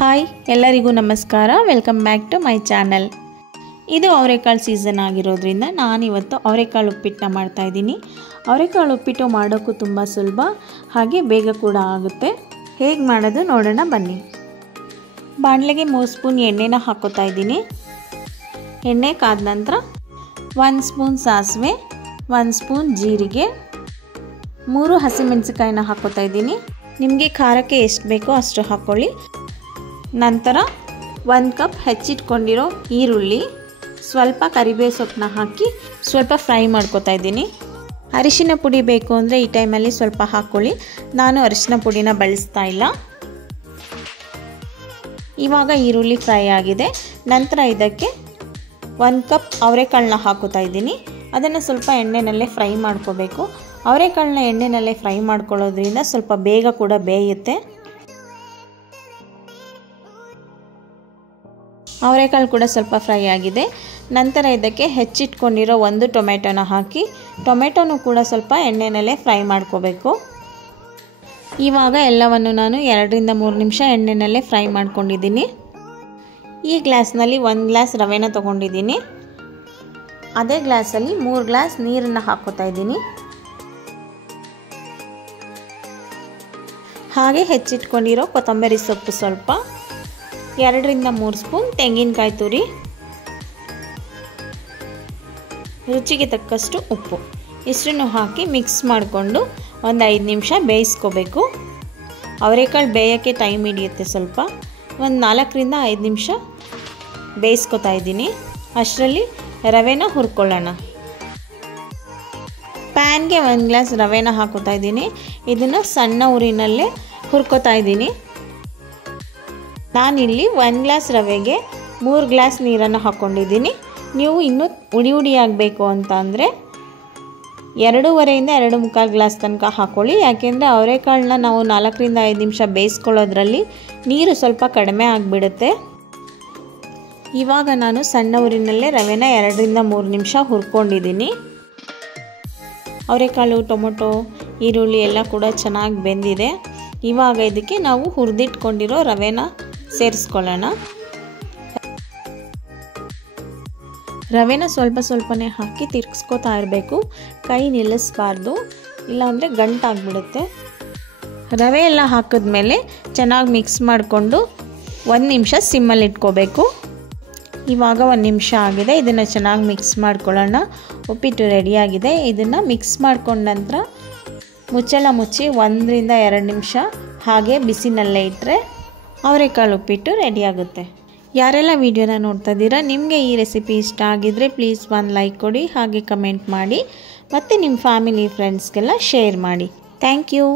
Hi ಎಲ್ಲರಿಗೂ ನಮಸ್ಕಾರ. Welcome back to my channel. ಇದು ಅವರೆಕಾಳು ಸೀಸನ್ ಆಗಿರೋದ್ರಿಂದ ನಾನಿವತ್ತು ಅವರೆಕಾಳು ಉಪ್ಪಿಟ್ಟನ್ನ ಮಾಡ್ತಾಯಿದ್ದೀನಿ. ಅವರೆಕಾಳು ಉಪ್ಪಿಟ್ಟು ಮಾಡೋಕ್ಕೂ ತುಂಬ ಸುಲಭ, ಹಾಗೆ ಬೇಗ ಕೂಡ ಆಗುತ್ತೆ. ಹೇಗೆ ಮಾಡೋದು ನೋಡೋಣ ಬನ್ನಿ. ಬಾಣಲೆಗೆ 3 ಸ್ಪೂನ್ ಎಣ್ಣೆನ ಹಾಕ್ಕೋತಾ ಇದ್ದೀನಿ. ಎಣ್ಣೆ ಕಾದ ನಂತರ 1 ಸ್ಪೂನ್ ಸಾಸಿವೆ, 1 ಸ್ಪೂನ್ ಜೀರಿಗೆ, 3 ಹಸಿಮೆಣಸಿಕಾಯಿನ ಹಾಕ್ಕೋತಾ ಇದ್ದೀನಿ. ನಿಮಗೆ ಖಾರಕ್ಕೆ ಎಷ್ಟು ಬೇಕೋ ಅಷ್ಟು ಹಾಕ್ಕೊಳ್ಳಿ. ನಂತರ 1 ಕಪ್ ಹೆಚ್ಚಿಟ್ಕೊಂಡಿರೋ ಈರುಳ್ಳಿ, ಸ್ವಲ್ಪ ಕರಿಬೇವು ಸೊಪ್ಪನ್ನ ಹಾಕಿ ಸ್ವಲ್ಪ ಫ್ರೈ ಮಾಡ್ಕೊತಾ ಇದ್ದೀನಿ. ಅರಿಶಿನ ಪುಡಿ ಬೇಕು ಅಂದರೆ ಈ ಟೈಮಲ್ಲಿ ಸ್ವಲ್ಪ ಹಾಕ್ಕೊಳ್ಳಿ. ನಾನು ಅರಿಶಿನ ಪುಡಿನ ಬಳಸ್ತಾ ಇಲ್ಲ. ಇವಾಗ ಈರುಳ್ಳಿ ಫ್ರೈ ಆಗಿದೆ. ನಂತರ ಇದಕ್ಕೆ 1 ಕಪ್ ಅವರೆಕಾಳನ್ನ ಹಾಕೋತಾ ಇದ್ದೀನಿ. ಅದನ್ನು ಸ್ವಲ್ಪ ಎಣ್ಣೆನಲ್ಲೇ ಫ್ರೈ ಮಾಡ್ಕೋಬೇಕು. ಅವರೆಕಾಳನ್ನ ಎಣ್ಣೆನಲ್ಲೇ ಫ್ರೈ ಮಾಡ್ಕೊಳ್ಳೋದ್ರಿಂದ ಸ್ವಲ್ಪ ಬೇಗ ಕೂಡ ಬೇಯುತ್ತೆ. ಅವರೆಕಾಳು ಕೂಡ ಸ್ವಲ್ಪ ಫ್ರೈ ಆಗಿದೆ. ನಂತರ ಇದಕ್ಕೆ ಹೆಚ್ಚಿಟ್ಕೊಂಡಿರೋ 1 ಟೊಮೆಟೊನ ಹಾಕಿ ಟೊಮೆಟೊನೂ ಕೂಡ ಸ್ವಲ್ಪ ಎಣ್ಣೆನಲ್ಲೇ ಫ್ರೈ ಮಾಡ್ಕೋಬೇಕು. ಇವಾಗ ಎಲ್ಲವನ್ನು ನಾನು 2 ರಿಂದ 3 ನಿಮಿಷ ಎಣ್ಣೆನಲ್ಲೇ ಫ್ರೈ ಮಾಡ್ಕೊಂಡಿದ್ದೀನಿ. ಈ ಗ್ಲಾಸ್ನಲ್ಲಿ 1 ಗ್ಲಾಸ್ ರವೆನ ತೊಗೊಂಡಿದ್ದೀನಿ. ಅದೇ ಗ್ಲಾಸಲ್ಲಿ 3 ಗ್ಲಾಸ್ ನೀರನ್ನು ಹಾಕ್ಕೋತಾ ಇದ್ದೀನಿ. ಹಾಗೆ ಹೆಚ್ಚಿಟ್ಕೊಂಡಿರೋ ಕೊತ್ತಂಬರಿ ಸೊಪ್ಪು ಸ್ವಲ್ಪ, 2 ರಿಂದ 3 ಸ್ಪೂನ್ ತೆಂಗಿನಕಾಯಿ ತುರಿ, ರುಚಿಗೆ ತಕ್ಕಷ್ಟು ಉಪ್ಪು, ಇಷ್ಟನ್ನು ಹಾಕಿ ಮಿಕ್ಸ್ ಮಾಡಿಕೊಂಡು ಒಂದು 5 ನಿಮಿಷ ಬೇಯಿಸ್ಕೋಬೇಕು. ಅವರೆಕಾಳು ಬೇಯೋಕ್ಕೆ ಟೈಮ್ ಹಿಡಿಯುತ್ತೆ ಸ್ವಲ್ಪ. ಒಂದು 4 ರಿಂದ 5 ನಿಮಿಷ ಬೇಯಿಸ್ಕೊತಾ ಇದ್ದೀನಿ. ಅಷ್ಟರಲ್ಲಿ ರವೆನ ಹುರ್ಕೊಳ್ಳೋಣ. ಪ್ಯಾನ್ಗೆ 1 ಗ್ಲಾಸ್ ರವೆನ ಹಾಕೋತಾ ಇದ್ದೀನಿ. ಇದನ್ನು ಸಣ್ಣ ಉರಿನಲ್ಲೇ ಹುರ್ಕೋತಾ ಇದ್ದೀನಿ. ನಾನಿಲ್ಲಿ 1 ಗ್ಲಾಸ್ ರವೆಗೆ 3 ಗ್ಲಾಸ್ ನೀರನ್ನು ಹಾಕ್ಕೊಂಡಿದ್ದೀನಿ. ನೀವು ಇನ್ನೂ ಉಡಿ ಆಗಬೇಕು ಅಂತ ಅಂದರೆ 2.5 ರಿಂದ 2.25 ಗ್ಲಾಸ್ ತನಕ ಹಾಕ್ಕೊಳ್ಳಿ. ಯಾಕೆಂದರೆ ಅವರೆಕಾಳನ್ನ ನಾವು 4 ರಿಂದ 5 ನಿಮಿಷ ಬೇಯಿಸ್ಕೊಳ್ಳೋದ್ರಲ್ಲಿ ನೀರು ಸ್ವಲ್ಪ ಕಡಿಮೆ ಆಗಿಬಿಡುತ್ತೆ. ಇವಾಗ ನಾನು ಸಣ್ಣ ಉರಿನಲ್ಲೇ ರವೆನ 2 ರಿಂದ 3 ನಿಮಿಷ ಹುರ್ಕೊಂಡಿದ್ದೀನಿ. ಅವರೆಕಾಳು, ಟೊಮೊಟೊ, ಈರುಳ್ಳಿ ಎಲ್ಲ ಕೂಡ ಚೆನ್ನಾಗಿ ಬೆಂದಿದೆ. ಇವಾಗ ಇದಕ್ಕೆ ನಾವು ಹುರಿದಿಟ್ಕೊಂಡಿರೋ ರವೆನ ಸೇರಿಸ್ಕೊಳ್ಳೋಣ. ರವೆನ ಸ್ವಲ್ಪನೇ ಹಾಕಿ ತಿರ್ಗಿಸ್ಕೊತಾ ಇರಬೇಕು. ಕೈ ನಿಲ್ಲಿಸಬಾರ್ದು, ಇಲ್ಲಾಂದರೆ ಗಂಟಾಗ್ಬಿಡುತ್ತೆ. ರವೆ ಎಲ್ಲ ಹಾಕಿದ್ಮೇಲೆ ಚೆನ್ನಾಗಿ ಮಿಕ್ಸ್ ಮಾಡಿಕೊಂಡು 1 ನಿಮಿಷ ಸಿಮ್ಮಲ್ಲಿ ಇಟ್ಕೋಬೇಕು. ಇವಾಗ 1 ನಿಮಿಷ ಆಗಿದೆ. ಇದನ್ನು ಚೆನ್ನಾಗಿ ಮಿಕ್ಸ್ ಮಾಡ್ಕೊಳ್ಳೋಣ. ಉಪ್ಪಿಟ್ಟು ರೆಡಿಯಾಗಿದೆ. ಇದನ್ನು ಮಿಕ್ಸ್ ಮಾಡ್ಕೊಂಡ ನಂತರ ಮುಚ್ಚಳ ಮುಚ್ಚಿ 1 ರಿಂದ 2 ನಿಮಿಷ ಹಾಗೆ ಬಿಸಿನಲ್ಲೇ ಇಟ್ಟರೆ ಅವರೆಕಾಳು ಉಪ್ಪಿಟ್ಟು ರೆಡಿಯಾಗುತ್ತೆ. ಯಾರೆಲ್ಲ ವಿಡಿಯೋನ ನೋಡ್ತಾ ಇದ್ದೀರಾ, ನಿಮಗೆ ಈ ರೆಸಿಪಿ ಇಷ್ಟ ಆಗಿದ್ದರೆ ಪ್ಲೀಸ್ 1 ಲೈಕ್ ಕೊಡಿ, ಹಾಗೆ ಕಮೆಂಟ್ ಮಾಡಿ, ಮತ್ತು ನಿಮ್ಮ ಫ್ಯಾಮಿಲಿ ಫ್ರೆಂಡ್ಸ್ಗೆಲ್ಲ ಶೇರ್ ಮಾಡಿ. Thank you.